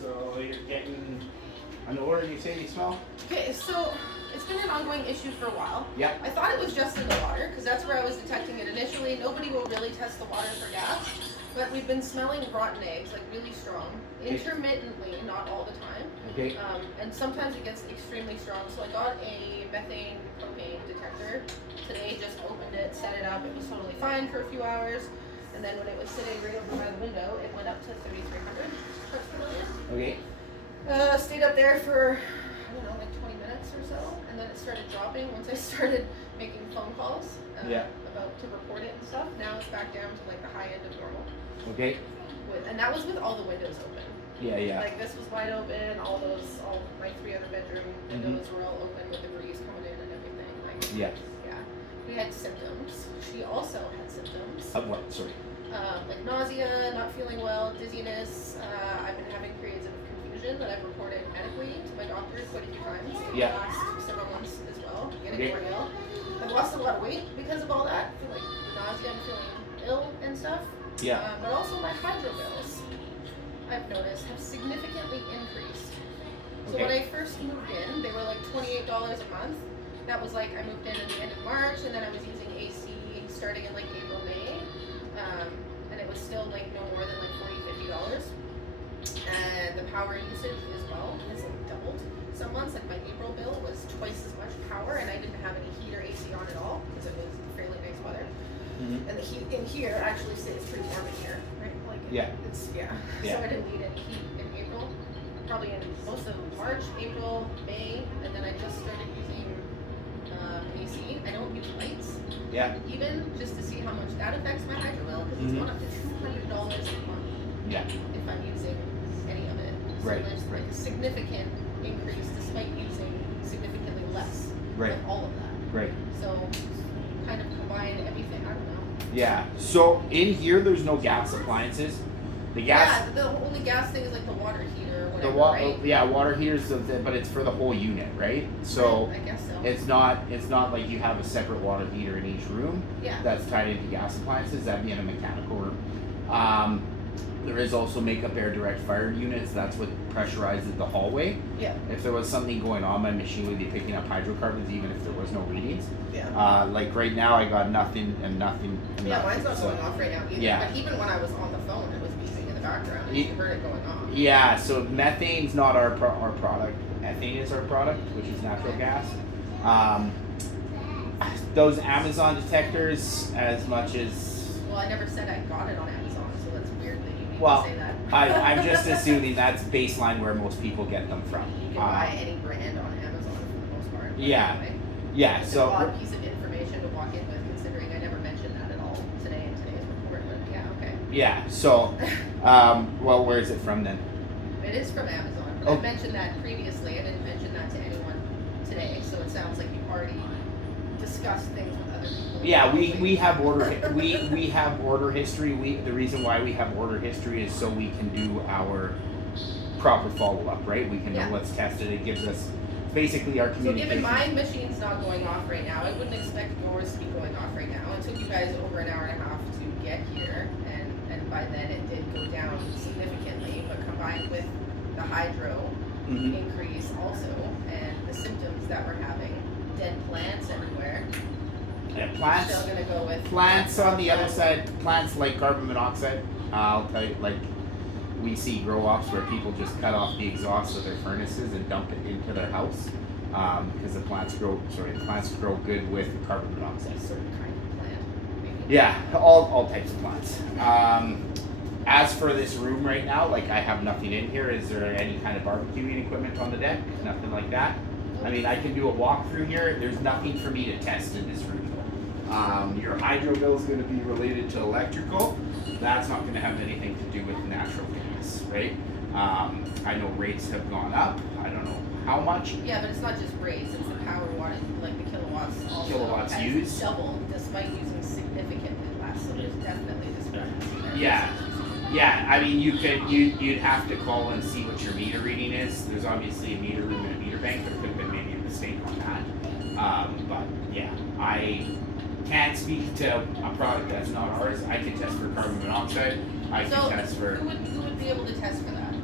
So you're getting an odor, you say you smell? Okay, so it's been an ongoing issue for a while. Yeah. I thought it was just in the water, because that's where I was detecting it initially. Nobody will really test the water for gas, but we've been smelling rotten eggs, like really strong, intermittently, not all the time. Okay. And sometimes it gets extremely strong. So I got a methane propane detector today, just opened it, set it up. It was totally fine for a few hours. And then when it was sitting right over by the window, it went up to 3,300 parts per million. Okay. Stayed up there for, I don't know, like 20 minutes or so, and then it started dropping once I started making phone calls about to report it and stuff. Now it's back down to like the high end of normal. Okay. And that was with all the windows open. Yeah, yeah. Like this was wide open, all my 3 other bedroom windows were all open with the breeze coming in and everything. Like, yeah. Yeah. We had symptoms. She also had symptoms. Of what? Sorry. Like nausea, not feeling well, dizziness. I've been having periods of confusion that I've reported medically to my doctor quite a few times in the last several months as well, getting more ill. I've lost a lot of weight because of all that. I feel like nausea and feeling ill and stuff. Yeah. But also my hydro bills, I've noticed, have significantly increased. So when I first moved in, they were like $28 a month. That was like, I moved in at the end of March, and then I was using AC starting in like April, May. And it was still like no more than like $40, $50. And the power usage as well has like doubled. Some months, like my April bill was twice as much power, and I didn't have any heat or AC on at all because it was fairly nice weather. And the heat in here actually stays pretty warm in here, right? Like it's So I didn't need any heat in April. Probably in most of March, April, May, and then I just started using AC. I don't use lights. Yeah. Even just to see how much that affects my hydro bill, because it's gone up to $200 a month. Yeah. If I'm using any of it. So there's like a significant increase despite using significantly less of all of that. Right. So kind of combine everything, I don't know. Yeah. So in here there's no gas appliances. The gas. Yeah, the only gas thing is like the water heater or whatever, right? Yeah, water heaters, but it's for the whole unit, right? So I guess so. it's not like you have a separate water heater in each room. Yeah. That's tied into gas appliances. That'd be in a mechanical room. There is also makeup air direct fire units. That's what pressurizes the hallway. Yeah. If there was something going on, my machine would be picking up hydrocarbons even if there was no readings. Yeah. Like right now, I got nothing and nothing. And Yeah, nothing, mine's not going off right now either. Yeah. But even when I was on the phone, it was beeping in the background. And you heard it going off. Yeah. So methane's not our product. Methane is our product, which is natural gas. Those Amazon detectors, as much as. Well, I never said I got it on Amazon, so that's weird that you need to say that. I'm just assuming that's baseline where most people get them from. You can buy any brand on Amazon for the most part. Yeah. Anyway. Yeah. It's So. a odd piece of information to walk in with, considering I never mentioned that at all today in today's report. But yeah, okay. Yeah. So. Well, where is it from then? It is from Amazon. But I mentioned that previously. I didn't mention that to anyone today, so it sounds like you've already discussed things with other people. Yeah, we have order we have order history. The reason why we have order history is so we can do our proper follow up, right? We can know what's tested. It gives us basically our communication. So given my machine's not going off right now, I wouldn't expect yours to be going off right now. It took you guys over an hour and a half to get here, and by then it did go down significantly, but combined with the hydro increase also, and the symptoms that we're having, dead plants everywhere. And plants. Still gonna go with plants on the other side. Plants like carbon monoxide. I'll tell you, like we see grow ops where people just cut off the exhaust of their furnaces and dump it into their house because the plants grow good with carbon monoxide. A certain kind of plant, maybe. Yeah, all types of plants. As for this room right now, like I have nothing in here. Is there any kind of barbecuing equipment on the deck? Nothing like that. I mean, I can do a walk through here. There's nothing for me to test in this room. Your hydro bill is going to be related to electrical. That's not going to have anything to do with natural gas, right? I know rates have gone up. I don't know how much. Yeah, but it's not just rates. It's the power watt, like the kilowatts also Kilowatts has used. doubled despite using significantly less. So there's definitely the Yeah. Yeah, I mean, you'd have to call and see what your meter reading is. There's obviously a meter room and a meter bank. There could have been maybe a mistake on that. But yeah, I can't speak to a product that's not ours. I can test for carbon monoxide. I So can test for who would be able to test for that?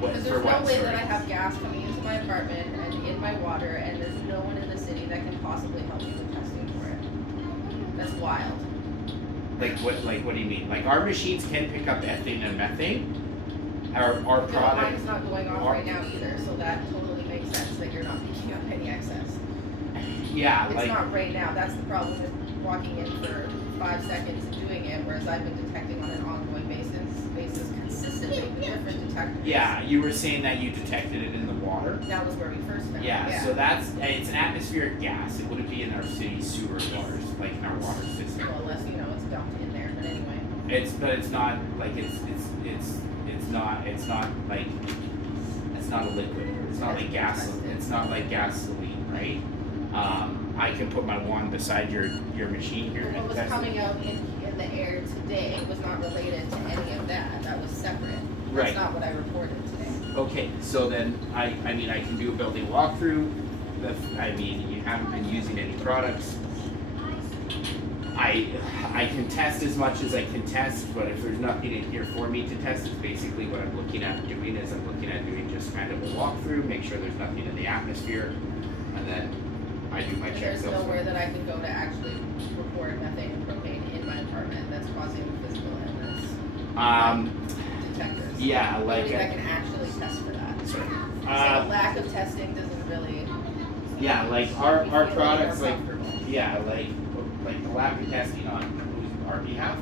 what? Because For there's what? no way that Sorry. I have gas coming into my apartment and in my water, and there's no one in the city that can possibly help me with testing for it. That's wild. Like what do you mean? Like our machines can pick up ethane and methane. Our No, product. mine's not going off our- right now either, so that totally makes sense that you're not picking up any excess. Yeah, It's like not right now. That's the problem with walking in for 5 seconds and doing it, whereas I've been detecting on an ongoing basis consistently with different detectors. yeah, you were saying that you detected it in the water. That was where we first found it. Yeah, so it's an atmospheric gas. It wouldn't be in our city sewer waters, like in our water system. Well, unless it's dumped in there, but anyway. But it's not like it's not a liquid. It's not like gas. It's not like gasoline, right? I can put my wand beside your machine here What and was test it. coming out in the air today was not related to any of that. That was separate. Right. That's not what I reported today. Okay, so then I mean I can do a building walkthrough. I mean you haven't been using any products. I can test as much as I can test, but if there's nothing in here for me to test, it's basically what I'm looking at doing is I'm looking at doing just kind of a walkthrough, make sure there's nothing in the atmosphere, and then I do my And checks there's elsewhere. nowhere that I can go to actually report methane and propane in my apartment that's causing physical illness. Detectors. Yeah, Nobody like that can actually test for that. sorry. So lack of testing doesn't really. Yeah, like make our me feel products, more like comfortable. yeah, like the lack of testing on our behalf,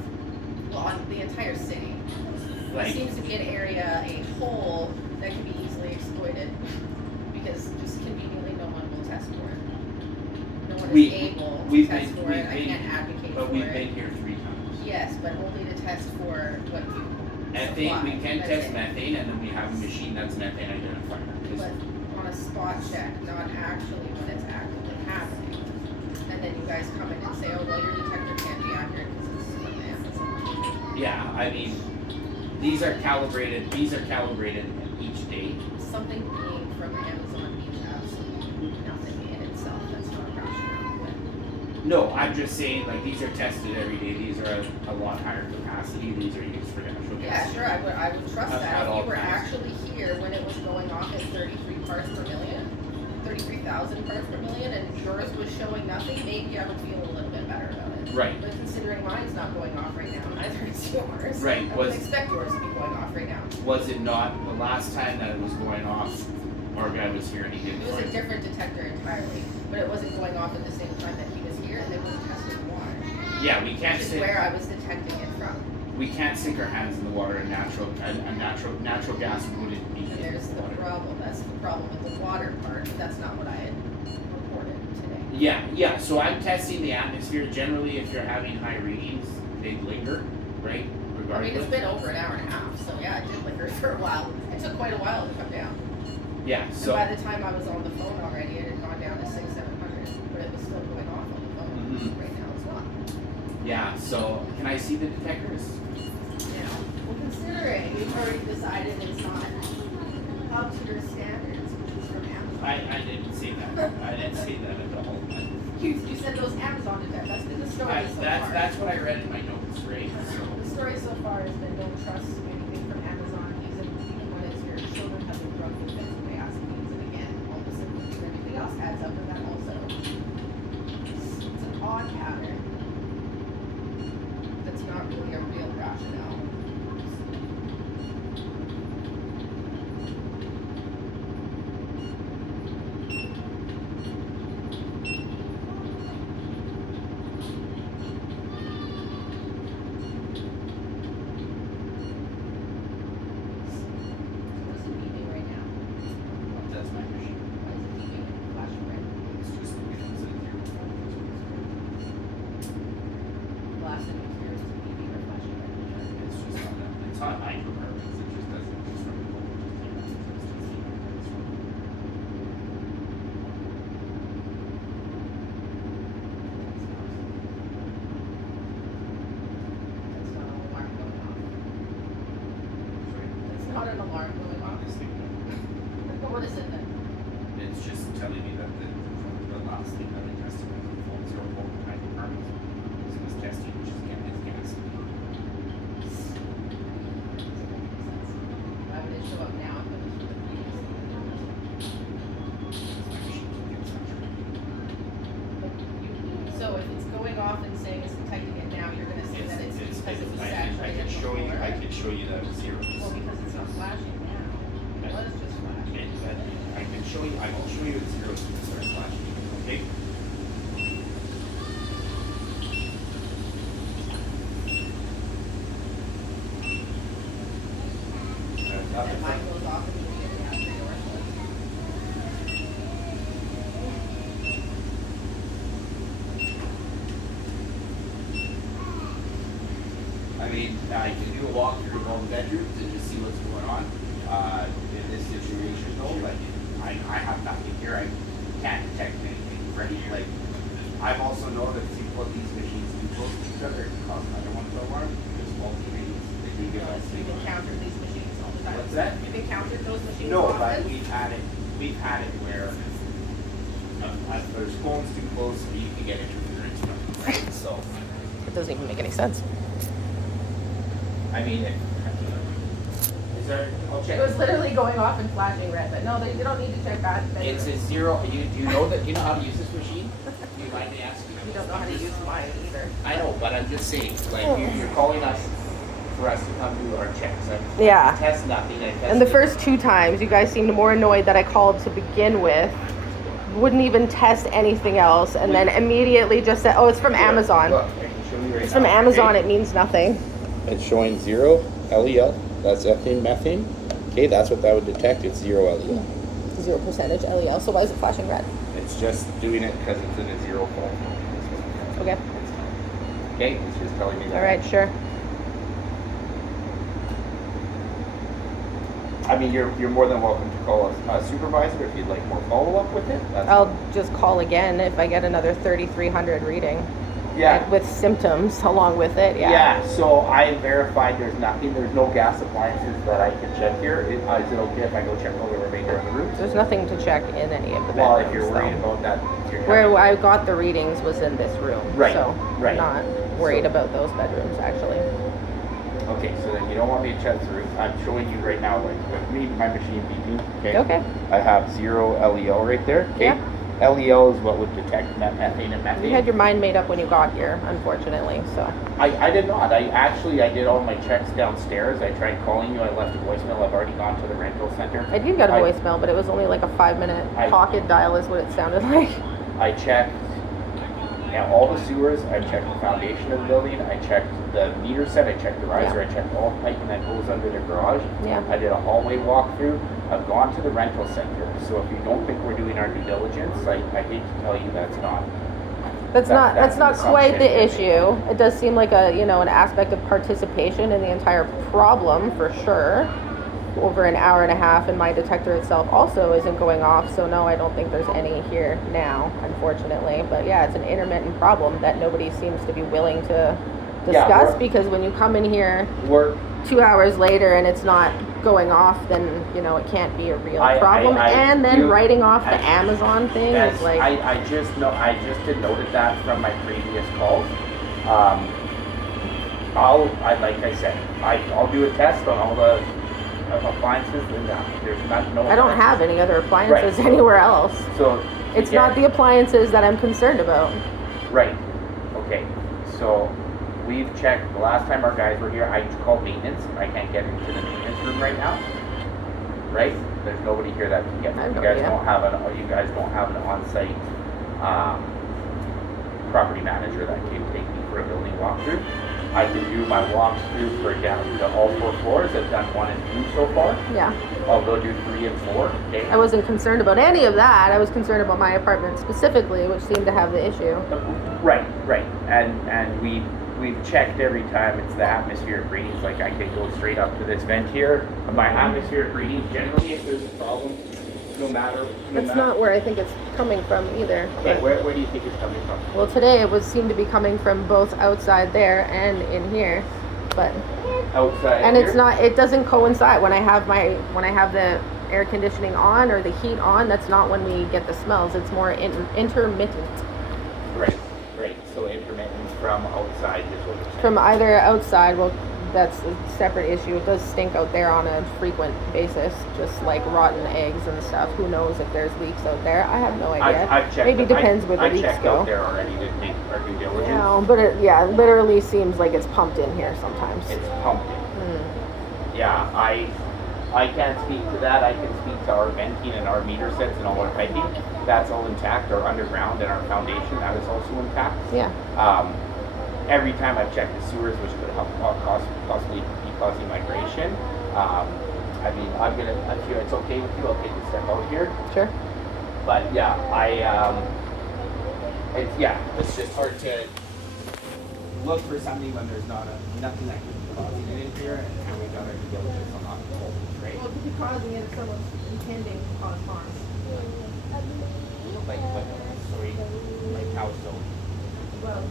Well, on the entire city. It like seems to be an area, a hole that can be easily exploited because just conveniently no one will test for it. No one is able to we've test been- for it. we've I been- can't advocate but for we've it. been here 3 times. Yes, but only to test for what you Methane, we supply. can That's test it. methane, and then we have a machine that's methane identifier. 'Cause- But on a spot check, not actually when it's actively happening. And then you guys come in and say, oh, well, your detector can't be accurate because it's from Amazon. Yeah, I mean, these are calibrated each day. Something being from Amazon means absolutely nothing in itself. That's not rational. But No, I'm just saying, like, these are tested every day. These are a lot higher capacity. These are used for natural yeah, gas. sure, I would trust At that. If all you were times. actually here when it was going off at 33 parts per million, 33,000 parts per million, and yours was showing nothing, maybe I would feel a little bit better about it. Right. But considering mine's not going off right now, neither is yours. Right, I wouldn't expect yours to be going off right now. Was it not the last time that it was going off? Our guy was here and he didn't It was a find it. different detector entirely, but it wasn't going off at the same time that he was here, and they were testing water. Yeah, we can't Which is sink. where I was detecting it from. We can't sink our hands in the water. And natural gas wouldn't be And in there's the the water. problem. That's the problem with the water part, but that's not what I had reported today. Yeah. So I'm testing the atmosphere. Generally, if you're having high readings, they linger, right? I mean, Regardless. it's been over an hour and a half, so yeah, it did linger for a while. It took quite a while to come down. Yeah. And So. by the time I was on the phone already, it had gone down to 600-700, but it was still going off on the phone. Mhm. Right now, it's not. Yeah. So can I see the detectors? Well, considering we've already decided it's not up to your standards, which is from Amazon. I didn't see that. I didn't see that at all. You said those Amazon detectors. That's been the story so far. That's what I read in my notes, right? So. The story so far has been don't trust anything from Amazon, even when it's your children have been drugged with benzodiazepines, and again, all the symptoms and everything else adds up with that also. It's an odd pattern that's not really a real rationale. What is it beeping right now? That's my machine. Why is it beeping and flashing red? It's just the way it's in here. not an alarm going off. Honestly, What is it then? it's just telling me that the last thing that I tested was a full 0 volt hydrocarbons. So this testing, which is again is gas. Why would it show up now if it was for the previous? So if it's going off and saying it's detecting it now, you're gonna say that it's because it was saturated before? I can show you that it's zeros. Well, because it's not flashing now. It was just flashing. I can show you. I will show you the zeros when it starts flashing. Okay. And mine goes off and you get out the door. I mean, I can do a walkthrough of all the bedrooms and just see what's going on. In this situation, though, like I have nothing here. I can't detect anything. Right? Like I've also known that if you put these machines too close to each other, it can cause another one to alarm. There's faulty readings. They do give us. You've encountered these machines all the time. What's that? You've encountered those machines No, often? but we've had it. We've had it where if there's phones too close, you can get interference from them. Right? So, It doesn't even make any sense. I mean, is there? I'll check. It was literally going off and flashing red, but no, you don't need to check that. It's a zero. Do you know that? Do you know how to use this machine? Do you mind me asking? You don't know how to use mine either. I know, but I'm just saying. Like you're calling us for us to come do our checks. Yeah. I test nothing. I test And the first 2 times, you guys seemed more annoyed that I called to begin with. Wouldn't even test anything else, and then immediately just said, "Oh, it's from Amazon." Look, I can show you right It's from now, Amazon. okay? It means nothing. It's showing 0 LEL. That's ethane, methane. Okay, that's what that would detect. It's 0 LEL. 0% LEL. So why is it flashing red? It's just doing it because it's in a 0 fault. Okay. Okay, it's just telling me that. All right. Sure. I mean, you're more than welcome to call a supervisor if you'd like more follow up with it. That's I'll just call again if I get another 3,300 reading. yeah. Like, with symptoms along with it. Yeah. Yeah, so I verified there's nothing, there's no gas appliances that I can check here. Is it okay if I go check all the remainder of the rooms? There's nothing to check in any of the bedrooms. Well, if you're worried though. about that, you're Where coming- I got the readings was in this room. Right, So right. not worried So- about those bedrooms actually. Okay, so then you don't want me to check the roof. I'm showing you right now, like with me, my machine beeping. Okay. Okay. I have 0 LEL right there. Okay. Yeah. LEL is what would detect methane and methane. You had your mind made up when you got here, unfortunately. So I did not. I did all my checks downstairs. I tried calling you. I left a voicemail. I've already gone to the rental center. I did get a voicemail, but it was only like a 5-minute pocket dial, is what it sounded like. I checked all the sewers. I checked the foundation of the building. I checked the meter set. I checked the riser. Yeah. I checked all pipe and that goes under the garage. Yeah. I did a hallway walkthrough. I've gone to the rental center. So if you don't think we're doing our due diligence, I hate to tell you that's not. That's That's not an quite the assumption. issue. It does seem like an aspect of participation in the entire problem for sure. Over an hour and a half, and my detector itself also isn't going off. So no, I don't think there's any here now, unfortunately. But yeah, it's an intermittent problem that nobody seems to be willing to Yeah, discuss, we're- because when you come in here We're 2 hours later and it's not going off, then it can't be a real I- problem. I- and then you- writing off the I- Amazon thing That's, is like, I just had noted that from my previous calls. Like I said, I'll do a test on all the appliances, and there's no. I don't have any other appliances Right. anywhere else. So It's again, not the appliances that I'm concerned about. right. Okay, so we've checked. The last time our guys were here, I called maintenance. I can't get into the maintenance room right now. Right? There's nobody here that can get. I have You no guys idea. don't have an on-site property manager that can take me for a building walkthrough. I can do my walkthrough for down to all 4 floors. I've done 1 and 2 so far. Yeah. I'll go do 3 and 4. Okay. I wasn't concerned about any of that. I was concerned about my apartment specifically, which seemed to have the issue. Right. And we've checked every time. It's the atmospheric readings. Like I can go straight up to this vent here. My atmospheric readings, generally, if there's a problem, no matter. That's not where I think it's coming from either. Okay, But- where do you think it's coming from? well, today it seemed to be coming from both outside there and in here. but outside. and here. it's not. It doesn't coincide when I have the air conditioning on or the heat on. That's not when we get the smells. It's more intermittent. Right. So intermittent from outside is what you're saying. From either outside, well, that's a separate issue. It does stink out there on a frequent basis, just like rotten eggs and stuff. Who knows if there's leaks out there? I have no idea. I've checked. Maybe depends where the I leaks checked go. out there already to make our due diligence. No, but it literally seems like it's pumped in here sometimes. It's pumped in. Yeah, I can't speak to that. I can speak to our venting and our meter sets and all our piping. That's all intact. Our underground and our foundation, that is also intact. Yeah. Every time I've checked the sewers, which could help possibly be causing migration. I mean, if it's okay with you, I'll take a step out here. Sure. But yeah, it's just hard to look for something when there's nothing that could be causing it in here, and we've done our due diligence on not holding it, right? Well, it could be causing it if someone's intending to cause harm. Like how so? Well,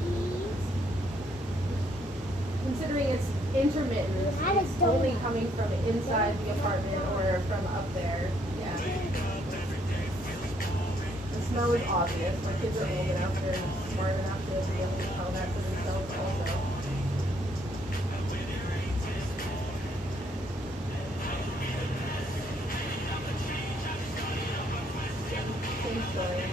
considering it's intermittent, it's only coming from inside the apartment or from up there. Yeah. The smell is obvious. My kids are old enough, they're smart enough to be able to tell that for themselves also. Same story.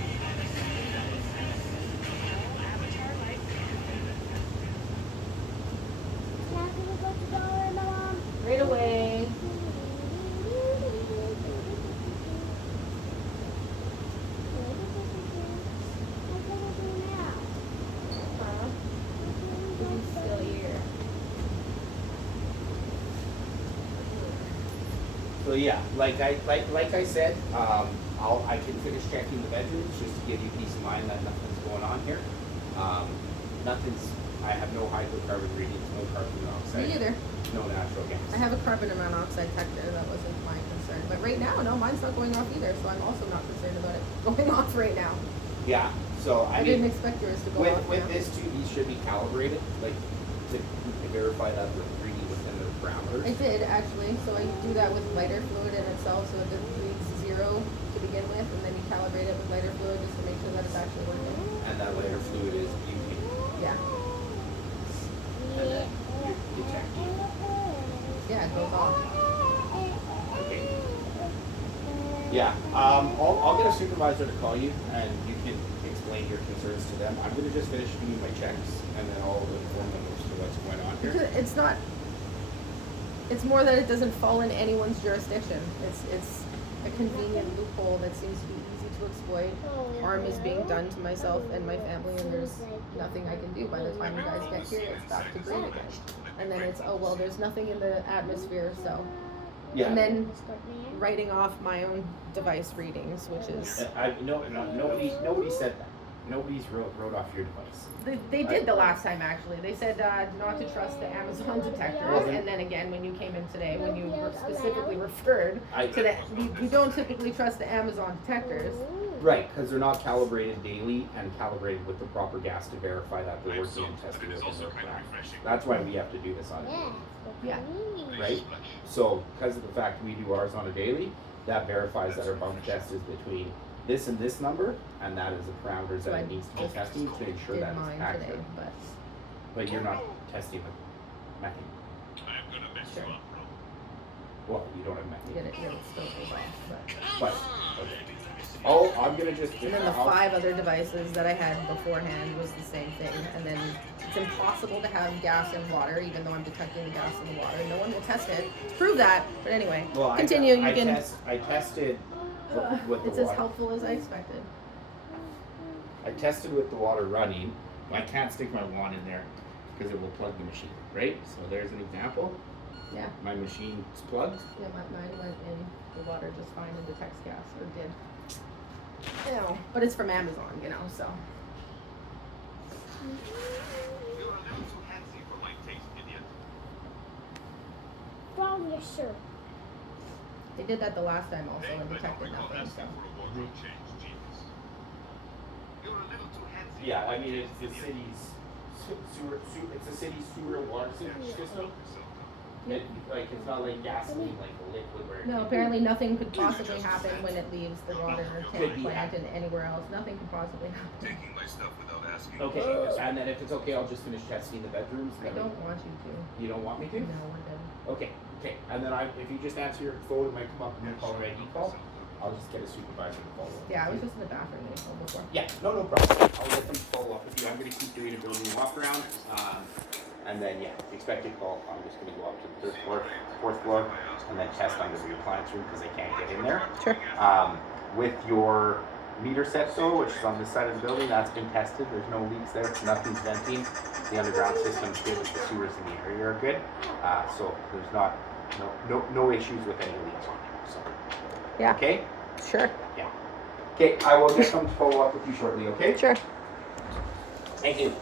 Right away. He's still here. So yeah, like I said, I can finish checking the bedrooms just to give you peace of mind that nothing's going on here. I have no hydrocarbon readings, no carbon monoxide. Me either. No natural gas. I have a carbon monoxide detector. That wasn't my concern. But right now, no, mine's not going off either. So I'm also not concerned about it going off right now. Yeah. So I didn't expect yours to go off. with now. this too, these should be calibrated, like to verify that they're reading within their parameters. I did actually. So I do that with lighter fluid in itself, so it reads 0 to begin with, and then you calibrate it with lighter fluid just to make sure that it's actually working. And that lighter fluid is butane. Yeah. And then you detect. Yeah, it goes off. Okay. Yeah. I'll get a supervisor to call you, and you can explain your concerns to them. I'm gonna just finish doing my checks, and then I'll inform them as to what's going on here. Because it's not. It's more that it doesn't fall in anyone's jurisdiction. It's a convenient loophole that seems to be easy to exploit. Harm is being done to myself and my family, and there's nothing I can do. By the time you guys get here, it's back to green again. And then it's, oh well, there's nothing in the atmosphere, so. Yeah. And then writing off my own device readings, which is. Nobody said that. Nobody's wrote off your device. They did the last time actually. They said not to trust the Amazon detectors, Well, then- and then again when you came in today, when you were specifically referred to that, you don't typically trust the Amazon detectors. Right, because they're not calibrated daily and calibrated with the proper gas to verify that they're working and testing within their parameters. That's why we have to do this on a daily, Yeah. right? So, because of the fact we do ours on a daily, that verifies that our bump test is between this and this number, and that is the parameters So that I it needs to be just testing to ensure Did that it's mine accurate. today, but But you're not testing with methane. sure, Well, you don't have methane. get it, yeah, it still goes off. But, okay. Oh, I'm gonna just. And then the 5 other devices that I had beforehand was the same thing. And then it's impossible to have gas in water, even though I'm detecting the gas in the water. No one will test it to prove that. But anyway, Well, continue. I You can. tested with the It's as water. helpful as I expected. I tested with the water running. I can't stick my wand in there because it will plug the machine, right? So there's an example. Yeah. My machine's plugged. Yeah, mine went in the water just fine and detects gas, or did. You know, but it's from Amazon, you know, so. From your shirt. They did that the last time also and detected nothing, so. Yeah, I mean, it's the city's it's a city sewer water system. It, like, it's not like gasoline, like a liquid where it No, can- apparently nothing could possibly happen when it leaves the water Could tank be plant and anywhere else. Nothing could possibly happen. Taking my stuff without asking. Okay, and then if it's okay, I'll just finish testing the bedrooms. I don't want you to. You don't want me to? No, we're good. Okay, and then if you just answer your phone, it might come up in the caller ID call. I'll just get a supervisor to follow up. Yeah, I was just in the bathroom when you phoned before. Yeah, no problem. I'll let them follow up with you. I'm gonna keep doing a building walk around. And then, yeah, expected call. I'm just gonna go up to the third floor, fourth floor, and then test under the appliance room because I can't get in there. Sure. With your meter set though, which is on this side of the building, that's been tested. There's no leaks there. Nothing's venting. The underground system's good. The sewers in the area are good. So there's no issues with any leaks on here. So. Yeah. Okay. Sure. Yeah. Okay. I will get them to follow up with you shortly. Okay. Sure. Thank you.